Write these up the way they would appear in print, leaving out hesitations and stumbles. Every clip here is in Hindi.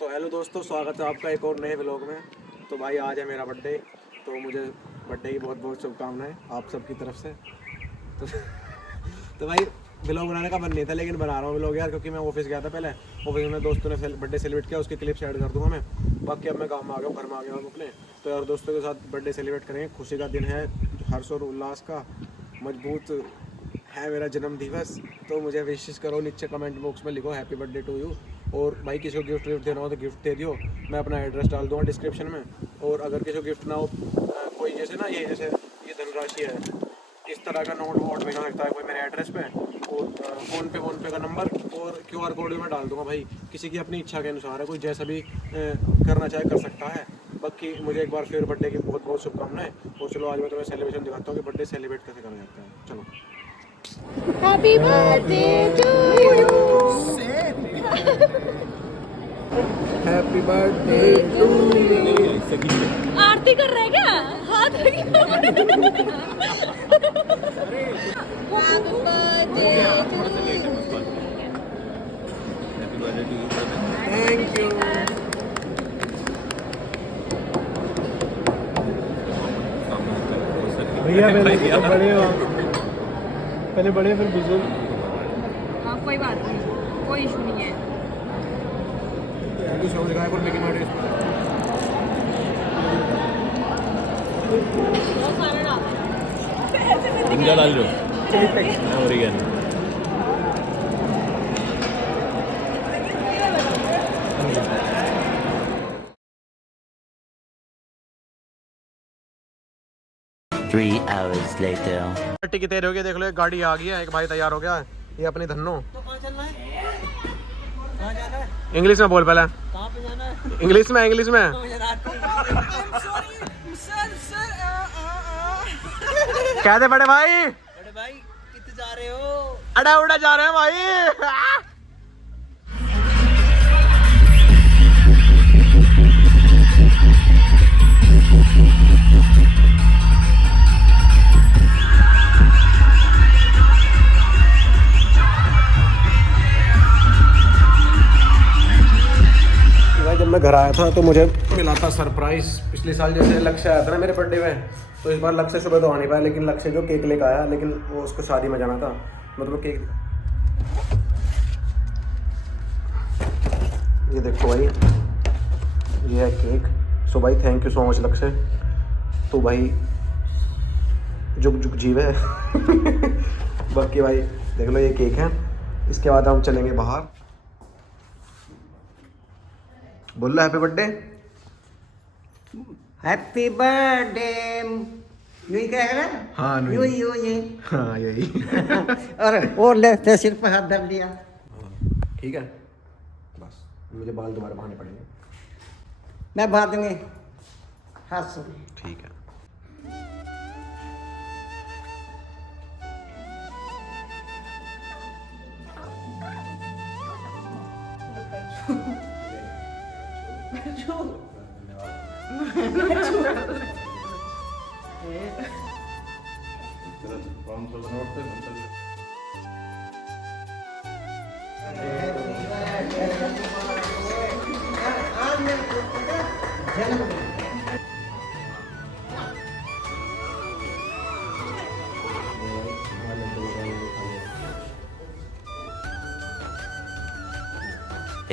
तो हेलो दोस्तों, स्वागत है आपका एक और नए व्लॉग में। तो भाई आज है मेरा बर्थडे, तो मुझे बर्थडे की बहुत बहुत शुभकामनाएं आप सबकी तरफ से। तो, तो भाई व्लॉग बनाने का मन नहीं था, लेकिन बना रहा हूँ व्लॉग यार, क्योंकि मैं ऑफिस गया था। पहले ऑफिस में दोस्तों ने बर्थडे सेलिब्रेट किया, उसके क्लिप्स ऐड कर दूँगा मैं। बाकी अब मैं काम में आ गया हूँ, घर में आ गया हूँ अपने। तो यार दोस्तों के साथ बर्थडे सेलिब्रेट करेंगे, खुशी का दिन है, हर्ष और उल्लास का। मजबूत है मेरा जन्म दिवस, तो मुझे विशेष करो, नीचे कमेंट बॉक्स में लिखो हैप्पी बर्थडे टू यू। और भाई किसी को गिफ्ट विफ्ट देना हो तो गिफ्ट दे दियो, मैं अपना एड्रेस डाल दूँगा डिस्क्रिप्शन में। और अगर किसी को गिफ्ट ना हो, कोई जैसे ना ये जैसे ये धनराशि है, इस तरह का नोट वोट भेजा सकता है कोई मेरे एड्रेस पे। और फ़ोन पे का नंबर और QR कोड भी मैं डाल दूँगा। भाई किसी की अपनी इच्छा के अनुसार है, कोई जैसा भी करना चाहे कर सकता है। बाकी मुझे एक बार फिर बर्थडे की बहुत बहुत शुभकामनाएं। और चलो आज मैं तुम्हें सेलिब्रेशन दिखाता हूँ कि बर्थडे सेलिब्रेट कैसे करा जाता है। चलो। Happy birthday to you. Happy birthday to you. आरती कर रहे क्या? हाथ थैंक यू। भैया पहले बड़े फिर बुजुर्ग। हाँ कोई बात नहीं, कोई इशू नहीं है। जिंजर डाल लो oregano. Three hours later. Party की तैयारी हो गई, देख लो एक गाड़ी आ गई है, एक भाई तैयार हो गया है, ये अपनी धन्नो। इंग्लिश में बोल पहले। इंग्लिश में क्या थे बड़े भाई? कितने जा रहे हो? अड़ा उड़ा जा रहे हैं भाई। जब मैं घर आया था तो मुझे मिला था सरप्राइज। पिछले साल जैसे लक्ष्य आया था ना मेरे बर्थडे में, तो इस बार लक्ष्य सुबह तो आ नहीं पाया, लेकिन लक्ष्य जो केक लेकर आया, लेकिन वो उसको शादी में जाना था, मतलब केक। ये देखो भाई, ये है केक। सो भाई थैंक यू सो मच लक्ष्य, तो भाई जुग जुग जीवे। बाकी भाई देख लो ये केक है। इसके बाद हम चलेंगे बाहर। बोल रहा हैप्पी बर्थडे। Happy birthday. यही कह रहा है? हाँ यही हाँ यही। और ले सिर पर हाथ धर लिया। ठीक है, बस मुझे बाल दोबारा बहाने पड़ेंगे। मैं बांध दूंगी हाथ से। ठीक है।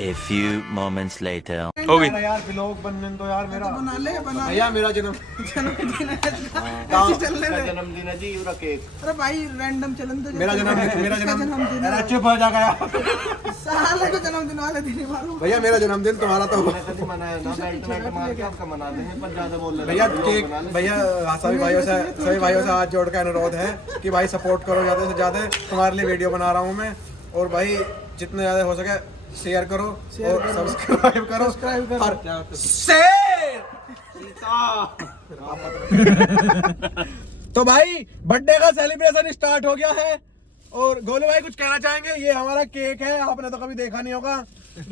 A few moments later. हो गई यार व्लॉग बनने तो यार मेरा बना ले भैया, मेरा जन्मदिन है जी। पूरा केक। अरे भाई रैंडम चलन तो मेरा जन्मदिन अरे चुप हो जा गया। साले को जन्मदिन वाले दिन ही मालूम। भैया मेरा जन्मदिन तुम्हारा तो भैया केक। भैया सभी भाइयों से हाथ जोड़ कर अनुरोध है कि भाई सपोर्ट करो ज़्यादा से ज़्यादा। तुम्हारे लिए वीडियो बना रहा हूँ मैं, और भाई जितने ज़्यादा हो सके शेयर करो और सब्सक्राइब करो और तो भाई बर्थडे का सेलिब्रेशन स्टार्ट हो गया है। और गोलू भाई कुछ कहना चाहेंगे? ये हमारा केक है, आपने तो कभी देखा नहीं होगा।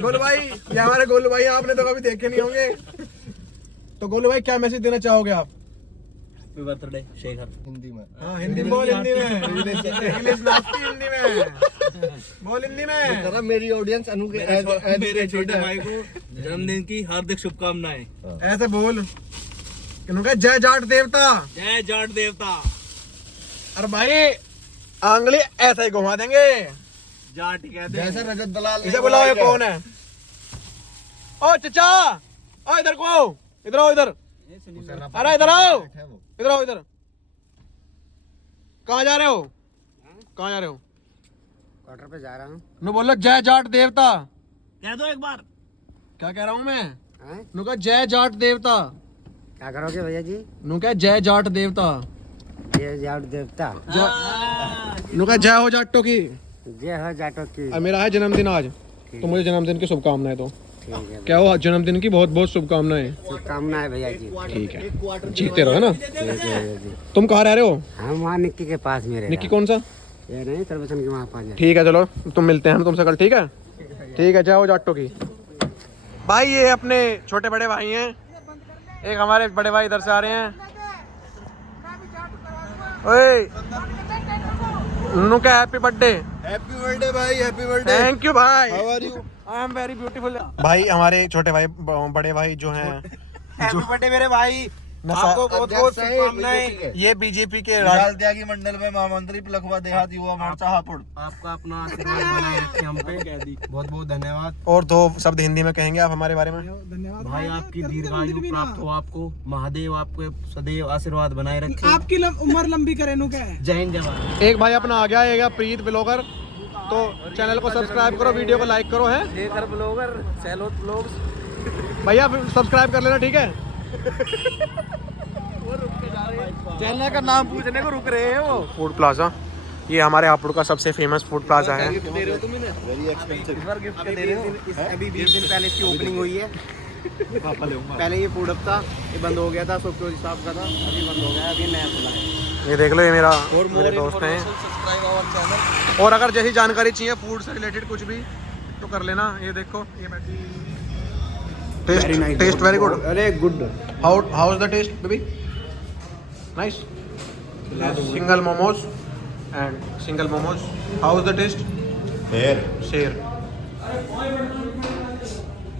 गोलू भाई, ये हमारे गोलू भाई, आपने तो कभी देखे नहीं होंगे। तो गोलू भाई क्या मैसेज देना चाहोगे आप? Happy birthday Shekhar. हाँ हिंदी में बोल, हिंदी में इंग्लिश नास्ती, हिंदी में बोल, हिंदी में। मेरी ऑडियंस अनु के मेरे छोटे भाई को जन्मदिन की हार्दिक शुभकामनाएं। ऐसे बोल, इन्होंने जय जाट देवता, जय जाट देवता। अरे भाई आंगली ऐसा ही घुमा देंगे, जाट ही कहते हैं। जैसे रजत दलाल इसे बुलाओ, ये कौन है? ओ चचा, ओ इधर को आओ, इधर आओ, इधर। अरे इधर आओ, इधर आओ, इधर। कहाँ जा रहे हो? कहाँ जा रहे हो? क्वार्टर पे जा रहा हूँ। नु बोलो जय जाट देवता। कह दो एक बार। क्या कह रहा हूँ मैं? हैं? नु कहा जय जाट देवता। क्या करोगे भैया जी? नु कहा जय जाट देवता। ये जाट देवता, नु कहा जय हो जाटों की। जय हो जाटो की। और मेरा है जन्मदिन आज, तो मुझे जन्मदिन की शुभकामनाएं दो। ठीक है, क्या हो, जन्मदिन की बहुत बहुत शुभकामनाएं। शुभकामना है भैया जी। ठीक है, जीते रहो, है ना? ठीक है भैया जी। तुम कहाँ रह रहे हो? हम वहाँ निक्की के पास में रह निक्की कौन सा? ये नहीं तरबसन के वहाँ पास। ठीक है, चलो तुम मिलते हैं हम तुमसे कल। ठीक है, ठीक है, जाओ जाटो की। भाई ये अपने छोटे बड़े भाई हैं, एक हमारे बड़े भाई इधर से आ रहे हैं। ओए उन्होंने हैप्पी बर्थडे। हैप्पी बर्थडे भाई, हैप्पी बर्थडे। थैंक यू भाई, how are you? I am very beautiful. भाई हमारे छोटे भाई, बड़े भाई जो हैं, हैप्पी बर्थडे मेरे भाई, आपको बहुत बहुत शुभकामनाएं। ये बीजेपी के लाल त्यागी मंडल में महामंत्री लखवा देहात युवा मोर्चा हापुड़। आपका अपना आशीर्वाद बनाए रखे हम पे, बहुत बहुत धन्यवाद। और दो शब्द हिंदी में कहेंगे आप हमारे बारे में? धन्यवाद भाई आपकी दीर्घायु प्राप्त हो, आपको महादेव आपको सदैव आशीर्वाद बनाए रखे। आपकी उम्र लंबी करे नु क्या है। जय हिंद जय भारत। एक भाई अपना आ गया है प्रीत ब्लॉगर, तो चैनल को सब्सक्राइब करो, वीडियो को लाइक करो। है शेखर ब्लॉगर, सैलोत ब्लॉग्स। भैया सब्सक्राइब कर लेना, ठीक है? चैनल का नाम पूछने को रुक रहे हैं वो। फूड प्लाजा, ये हमारे हापुड़ का सबसे फेमस फूड प्लाजा है। गिफ्ट दे रहे हो तुम इन्हें? इस बार गिफ्ट दे रहे हो? अभी 20 दिन पहले इसकी ओपनिंग हुई है। पहले ये फूड हब था, ये बंद हो गया था, सुखरोजी साहब का था, अभी बंद हो गया, अभी नया खुला है। ये देख लो, ये मेरे दोस्त हैं। और अगर जैसी जानकारी चाहिए फूड से रिलेटेड कुछ भी तो कर लेना। ये देखो, ये बैठी। Taste very good. अरे good. How is the taste baby? Nice. Single momos and single momos. How is the taste? शेर।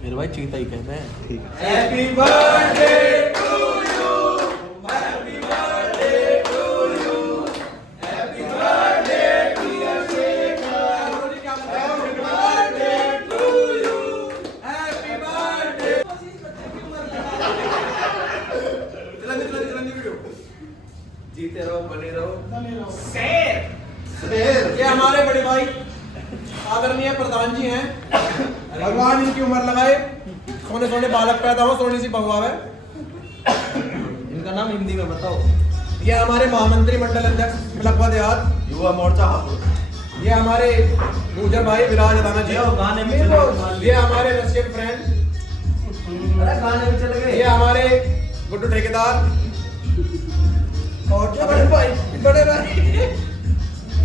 मेरे भाई चीता ही कहते हैं। ठीक है। Happy birthday to you, happy birthday to you, happy birthday dear Shekhar, happy birthday to you, happy birthday. जीते रहो, बने रहो। शेर। ये हमारे बड़े भाई आदरणीय प्रधान जी हैं, भगवान इनकी उम्र लगाए, सोने सोने बालक पैदा हो, सोने सी बहुआवे। इनका नाम हिंदी में बताओ। ये हमारे महामंत्री मंडल अध्यक्ष लखवा देहात युवा मोर्चा हापुड़। ये हमारे गुजर भाई विराज दाना जी। गाने में चले गए। ये हमारे रशियन फ्रेंड, गाने में चले गए। ये हमारे गुड्डू ठेकेदार, और बड़े भाई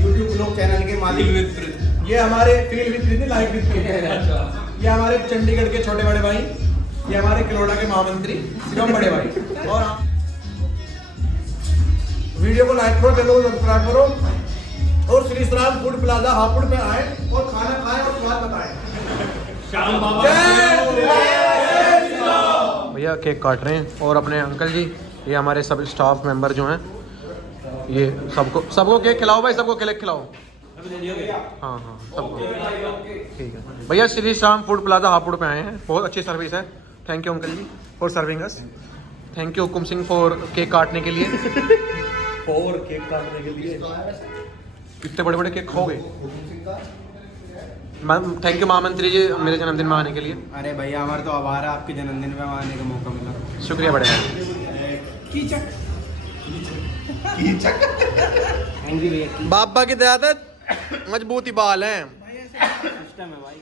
यूट्यूब ब्लॉग चैनल के मालिक। ये हमारे feel with Preeti, life with Preeti. ये हमारे चंडीगढ़ के छोटे बड़े भाई, ये हमारे किलोड़ा के महामंत्री शिवम बड़े भाई। और वीडियो को लाइक करो, चैनल को सब्सक्राइब करो, और श्री श्राम फूड प्लाजा हापुड़ पे आए और खाना खाएं और स्वाद बताएं। भैया केक काट रहे हैं, और अपने अंकल जी, ये हमारे सब स्टाफ मेंबर जो हैं, ये सबको केक खिलाओ भाई, सबको केक खिलाओ। हाँ हाँ सबको ठीक है। भैया श्री श्याम फूड प्लाजा हापुड़ पे आए हैं, बहुत अच्छी सर्विस है। Thank you uncle ji for serving us. Thank you Hukum Singh for cake काटने के लिए। और केक काटने के लिए इतने बड़े बड़े केक खाओगे? थैंक यू महामंत्री जी मेरे जन्मदिन में आने के लिए। अरे भैया हमारे तो आभार है, आपके जन्मदिन में आने का मौका मिला। शुक्रिया बड़े भाई। कीचक। थैंक यू भैया। बाबा की दयादत मजबूती बाल हैं। सिस्टम है भाई,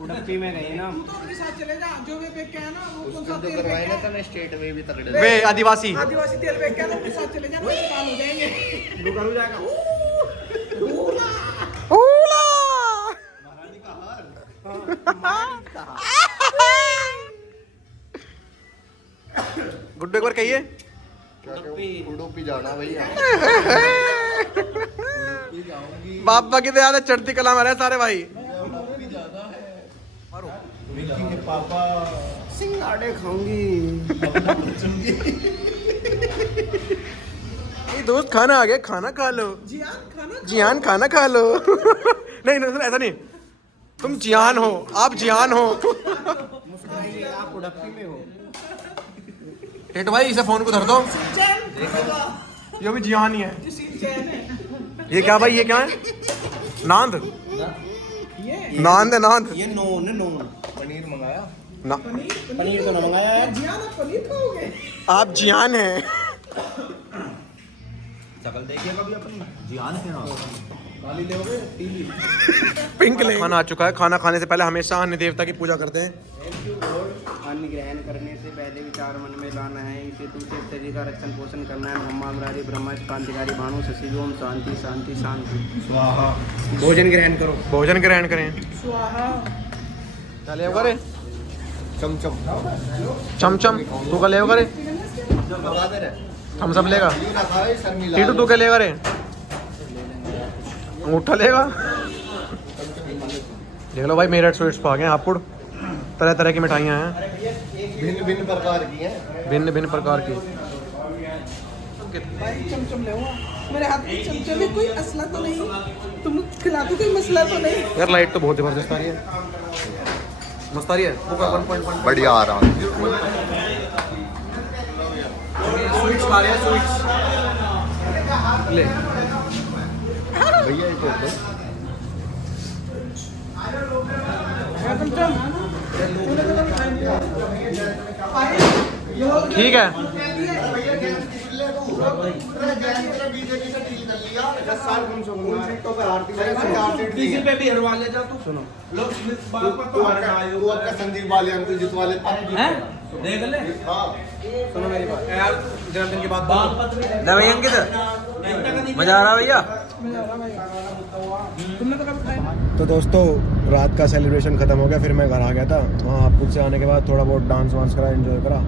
उड़पी में गए ना अपने साथ चले जा, जो वे बेच के है ना वो कौन सा तेल बेच के है? स्टेट में भी तगड़े वे आदिवासी आदिवासी तेल बेच के है ना, अपने साथ चले जा, वैसे काम हो जाएंगे। रुका हो जाएगा। गुड्डू एक बार कहिए। उडुपी जाना भैया। बाबा की दया से चढ़ती कला में रहे सारे भाई। पापा सिंगाड़े खाऊंगी। दोस्त खाना आ गया, खाना खा लो। जियान खाना खा लो। नहीं नहीं ऐसा नहीं, तुम जियान हो, आप जियान हो। आप उडुपी में हो। हेट भाई इसे फोन को धर दो, ये भी जियान ही है। ये क्या भाई, ये क्या है? नांद, नांद है नांद। ये नोन पनीर मंगाया ना पनीर तो ना मंगाया यार। जियान आप पनीर खाओगे? आप जियान हैं। शक्ल देखिए कभी अपनी जियान है ना। काली लोगे पीली। पिंक ले। खाना आ चुका है। खाना खाने से पहले हमेशा अन्य देवता की पूजा करते हैं। अन्न ग्रहण करने से पहले विचार मन में लाना है, इसे दूसरे शरीर का रक्षण पोषण करना है। ब्रह्मा मुरारी ब्रह्मा क्रांतिकारी भानु शशि ओम शांति शांति शांति स्वाहा। भोजन ग्रहण करो। भोजन ग्रहण करें। स्वाहा। चले करे चमचम चमचम, तू का ले करे। हम सब लेगा। टीटू तू क्या लेगा रे? अंगूठा लेगा। देख लो भाई, मेरठ स्वीट्स पा गए। हापुड़ तरह तरह की मिठाइयाँ हैं, भिन्न भिन्न प्रकार की हैं। भिन्न भिन्न प्रकार की। भाई चमचम ले मेरे हाथ में चमचे में कोई असला तो नहीं, तुम खिला दो, कोई मसला तो नहीं। यार लाइट तो बहुत जबरदस्त आ रही है, मस्त आ रही है। वो का 1.1 बढ़िया आ रहा है। स्वीट्स खा रहे हैं, स्वीट्स ले। भैया एक और चमचम ठीक है। डीजल पे भी हरवा ले जा तू। सुनो लोग संदीप वाले अंकुल जित वाले हैं, देख ले। सुनो मेरी बात यार, जन्मदिन की बात भाई अंकित मजा आ रहा भैया। तुमने तो कभी खाया? तो दोस्तों रात का सेलिब्रेशन ख़त्म हो गया, फिर मैं घर आ गया था। वहाँ हापुड़ से आने के बाद थोड़ा बहुत डांस वांस करा, एंजॉय करा।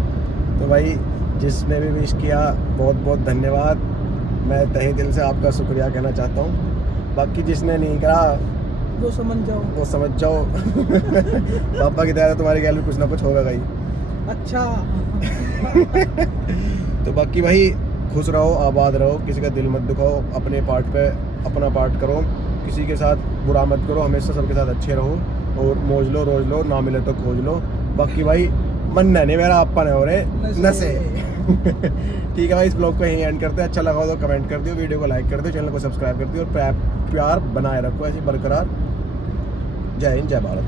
तो भाई जिसने भी विश किया बहुत बहुत धन्यवाद। मैं तहे दिल से आपका शुक्रिया कहना चाहता हूँ। बाकी जिसने नहीं करा वो समझ जाओ, वो समझ जाओ। पापा की तरह तुम्हारी गैल में कुछ ना कुछ होगा भाई। अच्छा। तो बाकी भाई खुश रहो, आबाद रहो, किसी का दिल मत दुखाओ, अपने पार्ट पे अपना पार्ट करो, किसी के साथ बुरा मत करो, हमेशा सबके साथ अच्छे रहो और मौज लो, रोज लो, ना मिले तो खोज लो। बाकी भाई मन नहीं मेरा आपा नहीं हो रहे नशे। ठीक है भाई, इस ब्लॉग को यहीं एंड करते हैं। अच्छा लगा हो तो कमेंट कर दियो, वीडियो को लाइक कर दियो, चैनल को सब्सक्राइब कर दियो और प्यार बनाए रखो ऐसे बरकरार। जय हिंद, जय भारत।